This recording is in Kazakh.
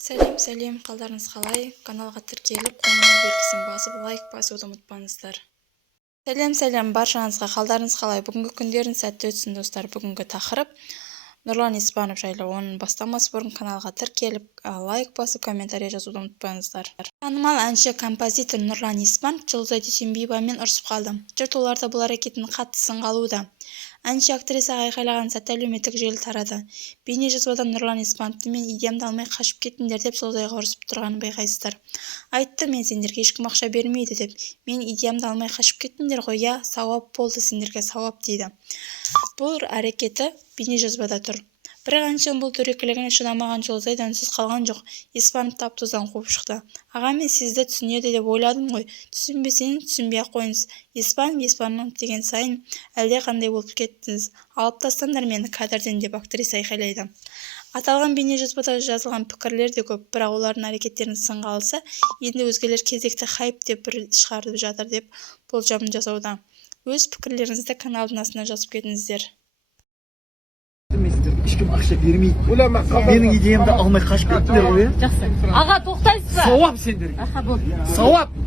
Сәлем, қалдарыңыз қалай? Каналға тіркеліп, қоңырау белгісін басып, лайк басуды ұмытпаңыздар. Сәлем, баршаңызға қалдарыңыз қалай? Бүгінгі күндерін сәтті өтсін достар. Бүгінгі тақырып Нұрлан Еспанов жайлы. Оның бастамас бұрын каналға тіркеліп, лайк басып, комментарий жазуды ұмытпаңыздар. Танымал әнші композитор Нұрлан Еспанов Жұлдызай Дүйсенбиевамен ұрсып қалды. Жұрт оларда бұл әрекетін қатты сынға алуда. Әнші актрисаға айқайлаған сәтті әлеуметтік желі тарады. Бейнежазбадан Нұрлан Еспановты мен идеямды алмай қашып кеттіңдер деп Жұлдызайға ұрсып тұрғанын байқайсыздар. Айтты, мен сендерге ешкім ақша бермейді деп. Мен идеямды алмай қашып кеттіңдер ғой, я, сауап болды сендерге, сауап дейді. Бұл әрекеті бейнежазбада тұр. Бірақ әншінің бұл дөрекілігіне шыдамаған Жұлдызай үнсіз қалған жоқ. Еспанов тап-тұздан қуып шықты. Аға, мен сізді түсінеді деп ойладым ғой. Түсінбесеңіз түсінбей-ақ қойыңыз. Еспанов деген сайын әлде қандай болып кеттіңіз. Алып тастаңдар мені кадрден деп актриса айқайлайды. Аталған бейнежазбада жазылған пікірлер де көп, бірақ олардың әрекеттерін сынға алса, енді өзгелер кезекті хайп деп бір шығарып жатыр деп болжам жасауда. Өз пікірлеріңізді каналдың астына жазып кетіңіздер. Ешкім ақша бермейді. Менің идеямды алмай қашып кеттіңдер ғой. Жақсы. Аға, тоқтайсыз ба? Сауап сендерге. Аха, болды. Сауап.